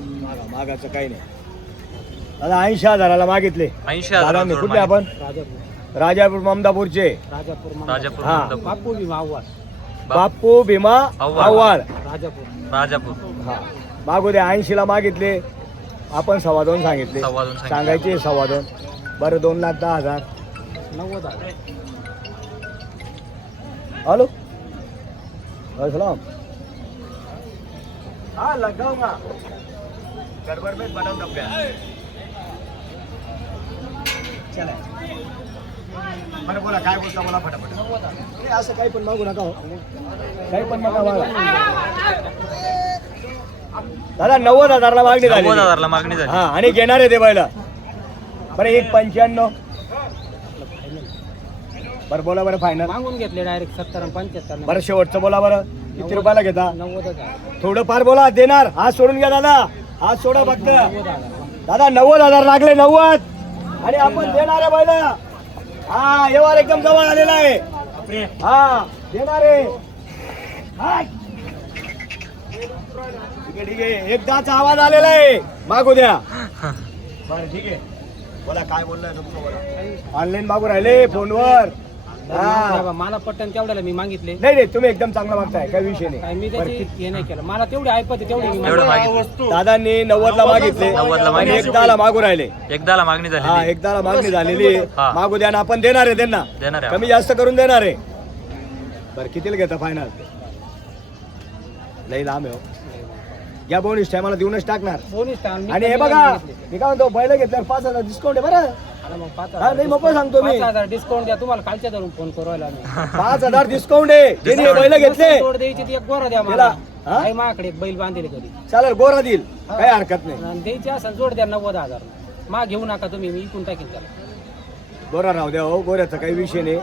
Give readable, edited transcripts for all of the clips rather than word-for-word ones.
मागाचं काही नाही दादा. 80,000ला मागितले. 80,000 दादा कुठले आपण? राजापूर ममदापूरचे. राजापूर हा. बापू भीमा आव्हाड. बाप्पू भीमा आव्हाड राजापूर. हा मागू द्या. 80ला मागितले आपण 2.25 सांगितले. 2.25 सांगायचे 2.25. बरं 2,10,000. 90,000. हॅलो अस्सलाम. हाँ लगाऊंगा. गड़बड़ में बटन दब गया. चला बरं बोला काय बोलता बोला फटाफट. नाही असं काही पण मागू नका हो. काही पण नका मागा दादा. 90,000ला मागणी झाली. 90,000ला मागणी झाली. हा आणि घेणार आहे ते बैला. बरं 1.95. बरं बोला बरं फायनल. मागून घेतले डायरेक्ट 70 आणि 75. बरं शेवटचं बोला बरं. किती रुपयाला घेता? 90,000. थोडं फार बोला. देणार. हात सोडून घ्या दादा. हात सोडा फक्त. 90,000. दादा 90,000 लागले. 90 आणि आपण देणार आहे बैला. हा व्यवहार एकदम जवळ आलेला आहे. हा देणार आहे. हाय. ठीक आहे ठीक आहे. एकदाचा आवाज आलेला आहे. मागू द्या. बरं ठीक आहे. बोला काय बोललाय तुमचं बोला. ऑनलाईन मागू राहिले फोनवर. हा मला पट्टन तेवढ्याला मी मागितले. नाही नाही तुम्ही एकदम चांगला मागताय. काही विषय काय नाही. मी त्याची हे नाही केलं. मला तेवढी ऐपत तेवढी मी एवढं मागितलं. मागितलं. दादांनी 90ला मागितले. 90ला आणि मागितले. 1,10ला मागू राहिले. एकदाला मागणी हा झाली. 1,10ला मागणी झालेली. हा. मागू द्या ना. आपण देणार आहे त्यांना. देणार आहे कमी जास्त करून देणार आहे. बरं कितीला घेता फायनल? लई लांब आहे हो. या बोनस टायमाला देऊनच टाकणार. बोनीस टाइम मी आणि हे कमी बघा घेतले. मी काय म्हणतो बैल घेतल्यावर 5,000 डिस्काउंट आहे बरं. आणि मग हा, नाही, मोकळं सांगतो मी. 5,000 डिस्काउंट द्या. तुम्हाला कालच्या धरून फोन करू राहिला मी. 5,000 डिस्काउंट आहे. ज्यांनी हे बैल घेतले तोड द्यायची ती एक गोरा द्या मला. त्याला, हा? काही माझ्याकडे एक बैल बांधले कधी. चालेल गोरा देईल. काही हरकत नाही. आणि द्यायची असेल जोड द्या 90,000. मा घेऊ नका तुम्ही. मी इकून टाकीन त्याला. गोरा राहू द्या हो. गोऱ्याचा काही विषय नाही.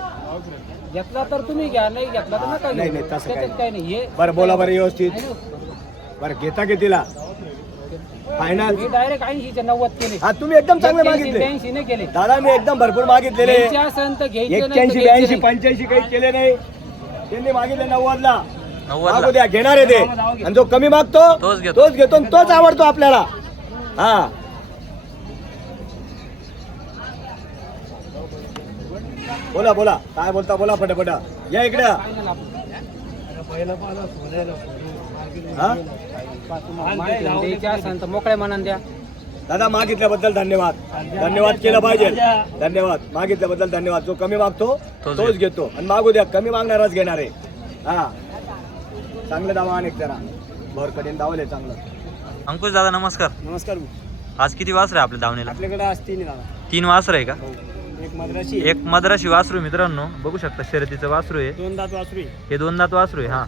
घेतला तर तुम्ही घ्या. नाही घेतला तर नका नाही, घेऊ. नाही, तसं त्याच्यात काही नाही. हे बरं बोला बरं व्यवस्थित. आहे ना? बरं घेता कितीला फायनल? मी डायरेक्ट 80चे 90 केले. हा तुम्ही एकदम चांगले 81, मागितले 82 नाही केले. दादा. मी एकदम भरपूर मागितलेले. घ्यायचे असेल तर घ्यायचे, नाही तर 81 घ्यायचे 82 नाही. 85 काही केले नाही. त्यांनी मागितले 90ला. 90ला. मागू द्या. घेणार आहे ते. आणि जो कमी मागतो तोच घेतो. तोच घेतो आणि तोच आवडतो आपल्याला. हा बोला बोला काय बोलता बोला फटाफटा. या इकडे. हा द्यायचे असेल तर मोकळ्या मनाने द्या. दादा मागितल्याबद्दल धन्यवाद. धन्यवाद केलं पाहिजे. धन्यवाद. मागितल्याबद्दल धन्यवाद. जो कमी मागतो तोच घेतो आणि मागू द्या. कमी मागणारच घेणार आहे. हा चांगले दावा अनेक जरा भरकडीन दावले चांगलं. अंकुश दादा नमस्कार. नमस्कार. आज किती वासरे आपल्या धावणीला? आपल्याकडे असतील 3 वासरे आहे का? एक मद्राशी, एक मद्राशी वासरू मित्रांनो बघू शकता. शर्यतीचं वासरू आहे. 2 दात वासरू. हे 2 दात वासरू आहे. हा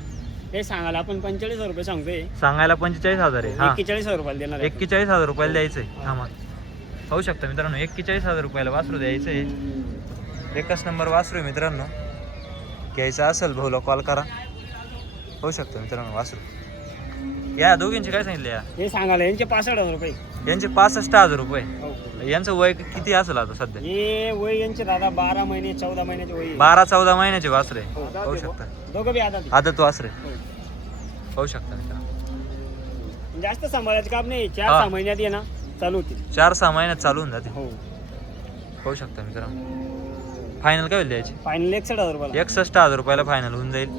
हे सांगायला आपण 45,000 रुपये सांगतोय. सांगायला 45,000 आहे. हा 41,000 रुपयाला देणार आहे. 41,000 रुपयाला द्यायचंय. हा मग पाहू शकता मित्रांनो 41,000 रुपयाला वासरू द्यायचंय. एकच नंबर वासरू आहे मित्रांनो. घ्यायचं असेल भाऊला कॉल करा. पाहू शकता मित्रांनो वासरू. या दोघींचे काय सांगितले? या हे सांगायला यांचे 65,000 रुपये. यांचे 65,000 रुपये. हो. यांचं वय किती असेल आता सध्या? हे वय यांचे दादा 12 महिने 14 महिन्याचे वय आहे. 12-14 महिन्याचे वासरे. हो. पाहू शकता. दोघं बी आदात. आदत वासरे. हो. पाहू शकता मित्रांनो. जास्त सांभाळायचं काम नाही. 4-6 महिन्यात ये ना चालू होतील. 4-6 महिन्यात चालू होऊन जाते. हो. पाहू शकता मित्रांनो. फायनल काय होईल द्यायची? फायनल 61,000 रुपयाला. 61,000 रुपयाला फायनल होऊन जाईल.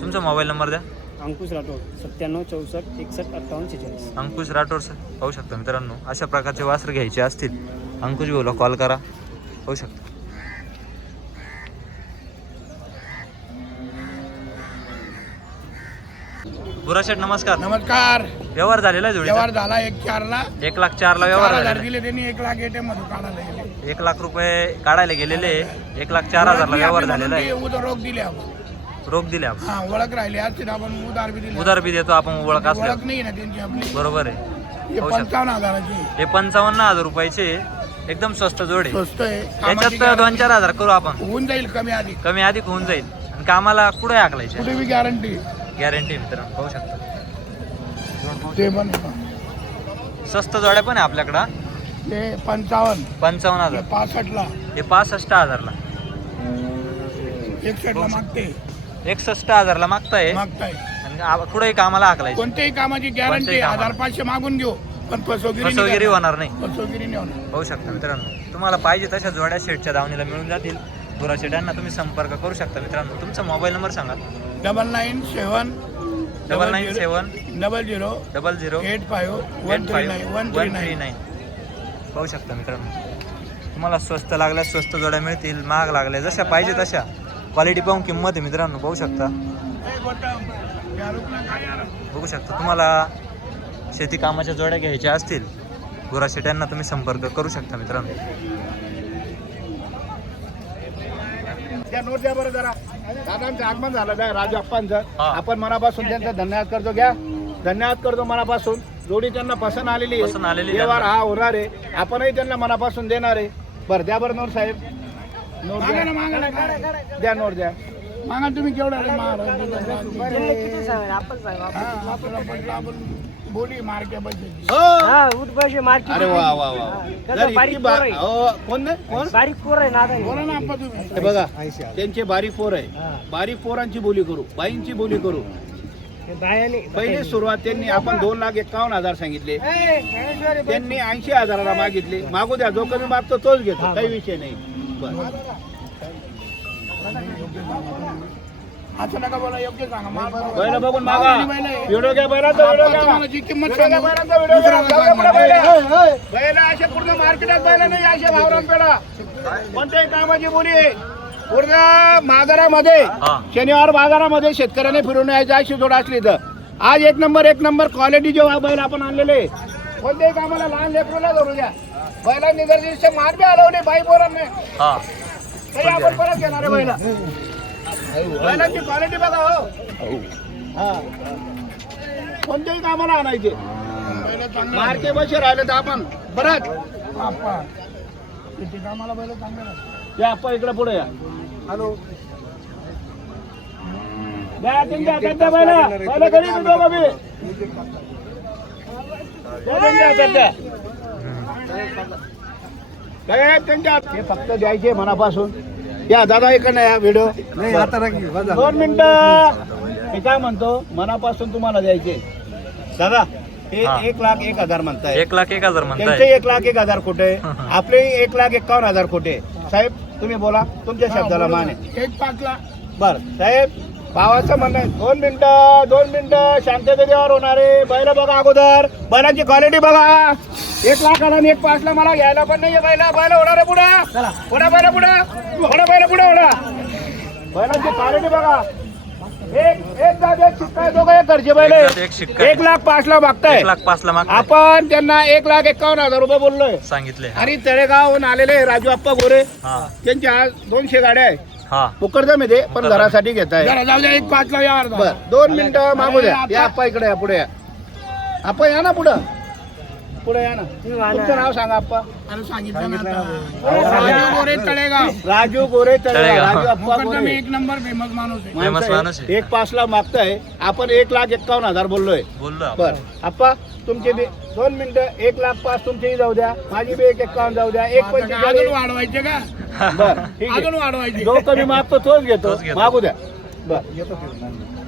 तुमचा मोबाईल नंबर द्या. अंकुश राठोड 97 64 61 58 46. अंकुश राठोड सर. पाहू शकता मित्रांनो अशा प्रकारचे वासर घ्यायचे असतील अंकुश भाऊला कॉल करा. पाहू शकता. बुराशेठ नमस्कार. नमस्कार. व्यवहार झालेला आहे जोडीचा? व्यवहार झाला 1,04,ला. 1,04,000 व्यवहार 4,000 झालेला दिले त्यांनी. 1,00,000 ATM मधून काढायला गेले. 1,00,000 रुपये काढायला गेलेले. 1,04,000 व्यवहार झालेला आहे. उद्या रोख दिले आपण. रोख दिले आपण. हा ओळख राहिली असते आपण उधार बी दिले. उधार बी देतो आपण ओळख असल्या. ओळख नाही ना त्यांची आपली. बरोबर आहे. हे पाहू शकता. 55,000ची हे 55,000 रुपयाचे एकदम स्वस्त जोडे. स्वस्त आहे. याच्यात 2-4,000 करू आपण. होऊन जाईल कमी आधी. कमी अधिक होऊन जाईल. आणि कामाला कुठे हाकलायचे? कुठे बी गॅरंटी. गॅरंटी मित्रांनो. पाहू शकता. ते पण स्वस्त जोड्या पण आहे आपल्याकडं. ते 55, 55,000. 65ला, हे 65,000ला. 61ला मागते. 61,000ला मागताय. मागताय. आणि कुठेही कामाला हाकलायचे. कोणत्याही कामाची गॅरंटी. कोणत्याही कामाला. 1,500 मागून घेऊ. पण फसवगिरी फसवगिरी होणार नाही. फसवगिरी नाही होणार. पाहू शकता मित्रांनो, तुम्हाला पाहिजे तशा जोड्या शेटच्या दावणीला मिळून जातील. गुरा शेटांना तुम्ही संपर्क करू शकता मित्रांनो. तुमचा मोबाईल नंबर सांगा. 997 997 00 00 85 139. पाहू शकता मित्रांनो, तुम्हाला स्वस्त लागल्यास स्वस्त जोड्या मिळतील, महाग लागल्या जशा पाहिजे तशा क्वालिटी पाहून किंमत आहे मित्रांनो. पाहू शकता, बघू शकता. तुम्हाला शेती कामाच्या जोड्या घ्यायच्या असतील गुरा शेट्यांना तुम्ही संपर्क करू शकता मित्रांनो. त्या नोट द्या बरं जरा. दादांचं आगमन झालं आहे राजू अप्पांचं. हा. आपण मनापासून त्यांचा धन्यवाद करतो. घ्या, धन्यवाद करतो मनापासून. जोडी त्यांना पसंत आलेली पसंत आलेली आहे. व्यवहार हा होणार आहे. आपणही त्यांना मनापासून देणार आहे. बरं द्या बरं नोट साहेब. नोट मागा द्या. ना, मागा ना. द्या नोट द्या. मागा तुम्ही केवढा रे मागा. किती सांगा आपण सांगा हा, आपल्याला पटलं, आपण बोली मार्के पैसे. हा उठ पैसे मार्केट. अरे वा वा वा. जर बारीक इतकी पोर आहे. कोण नाही कोण बारीक पोर आहे नादा. बोला ना आपण तुम्ही. हे बघा त्यांचे बारीक पोर आहे. बारीक पोरांची बोली करू, बाईंची बोली करू. पहिले सुरुवात त्यांनी आपण 2,51,000 सांगितले. त्यांनी 80,000ला मागितले. मागू द्या, जो कमी मागतो तोच घेतो, काही विषय नाही. बरं. असं नका बोला, योग्य सांगा. बैल बघून मागा. व्हिडिओ घ्या बैलाचा, व्हिडिओ घ्या. तुम्हाला जी किंमत व्हिडिओ घ्या, सांगू, बैलाचा व्हिडिओ घ्या. दुसऱ्याला जाऊ दे सांगा. पुढे बैल. बैल असे पूर्ण मार्केटात बैल नाही, असे भावरान पेडा कोणत्याही कामाची बोली आहे. पूर्ण बाजारामध्ये हा. शनिवार बाजारामध्ये शेतकऱ्याने फिरून यायचं अशी जोड असली तर आज एक नंबर क्वालिटी जेव्हा बैल आपण आणलेले कोणत्याही कामाला लहान लेकरूला धरू द्या. बैलांनी जर दिवशी मार बी हलवले बाई पोरांना हा. तरी आपण परत घेणार आहे बैला. बैलांची क्वालिटी बघा हो. हा. कोणत्याही कामाला आणायचे. मार्के बसे राहिले तर आपण परत आप्पा, किती कामाला बैल चांगले राहतात. या आप्पा इकडे पुढे या. हॅलो द्या त्यांच्या हातात द्या बैला. बैला घरी मी दोघं बी. दोघांच्या हातात द्या. काय त्यांच्या हात- हे फक्त द्यायचे मनापासून. या दादा इकडनं या व्हिडिओ 2 मिनिटं. मी काय म्हणतो, मनापासून तुम्हाला द्यायचे दादा. हे हा. 1,01,000 म्हणताय. 1,01,000 त्यांचे म्हणताय. 1,01,000 खोटे, आपले 1,51,000 खोटे. साहेब तुम्ही बोला, तुमच्या शब्दाला मान आहे. 1,05,000 बर साहेब, भावाचं म्हणणं आहे 2 मिनिटं शांततेत व्यवहार होणार आहे. बैल बघा अगोदर, बैलांची क्वालिटी बघा. 1,00,000 आणि 1,05,000 मला घ्यायला पण नाहीये. बैल होणार आहे पुढे. पुढे बैल पुढे होणार. बैलांची क्वालिटी बघा. एक जाग एक शिक्का आहे, दोघं एक घरचे बैल एक जात एक शिक्का आहे. 1,05,000 मागताय. 1,05,000 मागताय. आपण त्यांना 1,51,000 रुपये बोललोय. सांगितले. आणि तळेगावहून आलेले राजू आप्पा गोरे, हा. त्यांच्या आज 200 गाड्या आहे. हा. मुकरदम येते पण घरासाठी घेत आहे. जरा जाऊ द्या, 1,05,000 व्यवहार बर झाला. 2 मिनिटं मागू द्या. या आप्पा इकडे या, पुढे या. आप्पा या ना पुढं, पुढे या ना. तुमचं नाव सांगा आप्पा. अरे सांगितलं ना आता. राजू गोरे तळेगाव. राजू गोरे तळेगाव. तळेगाव. राजू आप्पा मुकदमे गोरे 1 नंबर फेमस माणूस आहे. फेमस माणूस आहे. 1,05,000 मागताय. आपण 1,51,000 बोललोय. बोललो आपण. बर आप्पा तुमचे बी 2 मिनिटं. 1,05,000 तुमचेही जाऊ द्या, माझी बी 1,51,000 जाऊ द्या. आता काय अजून 1,45,000 वाढवायचे का? बर ठीक अजून आहे. वाढवायचे. जो कमी मागतो तोच घेतो. तोच घेतो. मागू द्या. बर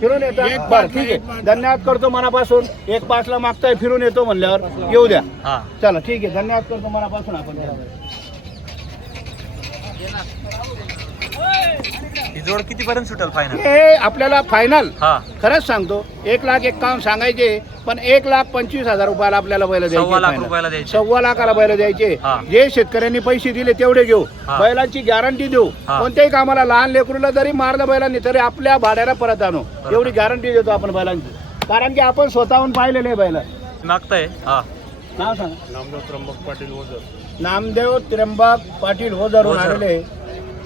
फिरून येतो. एक बर पाच, ठीक एक आहे. पाच. धन्यवाद करतो मनापासून. 1,05,000 मागताय, फिरून येतो म्हणल्यावर येऊ द्या. हा. चला ठीक आहे. धन्यवाद करतो मनापासून. आपण ही जोड किती पर्यंत सुटेल फायनल? हे आपल्याला फायनल हा. खरंच सांगतो 1,51,000 सांगायचे, पण 1,25,000 रुपयाला आपल्याला बैल द्यायचे. 1,00,000 final. रुपयाला द्यायचे. 1,00,000 बैल द्यायचे. हा. जे शेतकऱ्यांनी पैसे दिले तेवढे घेऊ. हा. बैलांची गॅरंटी देऊ. हा. कोणत्याही कामाला लहान लेकरूला जरी मारलं बैलांनी तरी आपल्या भाड्याला परत आणू, एवढी गॅरंटी देतो आपण बैलांची. कारण की आपण स्वतःहून पाहिलेले आहे बैल. मागताय. हा. नाव सांगा. नामदेव त्र्यंबक पाटील ओझरहून ओझर. आलेले.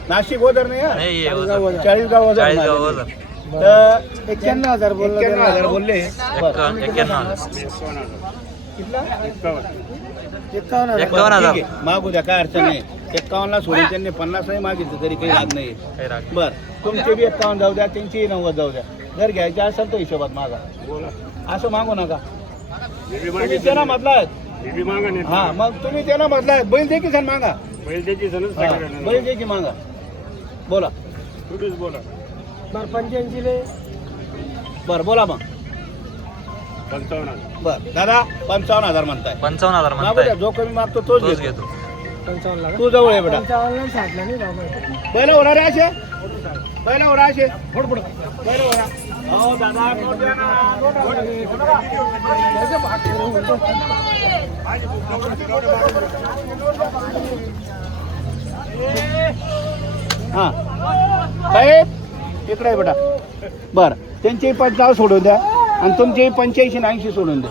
नाशिक ओझर नाही हा? नाही, हे ओझर. चाळीसगाव ओझर. 40,000 ओझर. तर 91,000 बोलले. 91,000 बोलले. बरं. 51,000. कितला? 51,000. ठीक आहे. मागू द्या, काय अडचण नाही. 51ला सोडून त्यांनी 50 मागितलं तरी काही राग नाही. काही राग नाही. बर तुमचे बी 51 जाऊ द्या, त्यांचीही 90 जाऊ द्या. जर घ्यायचे असेल तर हिशोबात मागा. असं मागू नका. तुम्ही त्यांना मधला आहेत. हा मग तुम्ही त्यांना मधला आहेत. बैल दे की सण मागा. बैल दे की मागा. बोला. बरं 85 ले. बर बोला मग. बर दादा 55,000 म्हणताय 55,000 मागू म्हणताय द्या, जो कमी मागतो तोच तोच घेतो घेतो. 55 तू जवळ आहे बेटा 55 60 नाही बाबा. पहिलं होणार आहे असे पहिलं होणार असे पुढं पुढं पहिलं होणार हो दादा नोट द्या ना, नोट द्या. हे बघा. याचे भाग करून बोलतो. हा साहेब इकडे आहे बेटा बरं त्यांचेही 55 सोडून द्या आणि तुमचेही 85 आणि 80 सोडून द्या.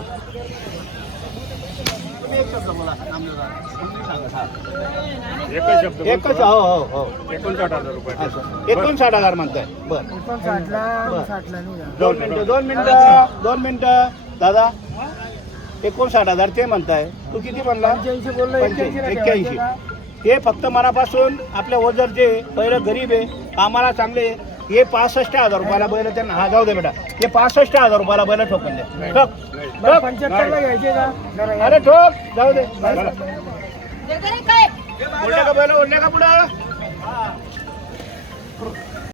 तुम्ही एक शब्द बोला नामदेवदार. तुम्ही सांगा, हा. एकच हो हो हो 59,000 रुपये 59,000 म्हणताय बरं 59 ला 60 ला नाही का? 2 मिनिटं दादा 59,000 ते म्हणताय तू किती म्हणला 85 बोललो 81 ला 81 ठेवायचं का? हे फक्त मनापासून आपल्या ओझरचे पहिलं गरीब आहे आम्हाला चांगले हे 65,000 रुपयाला बैल त्यांना हा जाऊ दे बेटा हे 65,000 रुपयाला बैल ठोकून द्या ठोक बरं, ठोक. 75 ला घ्यायचे का जरा अरे ठोक जाऊ दे उडल्या का बैल उडल्या का पुढं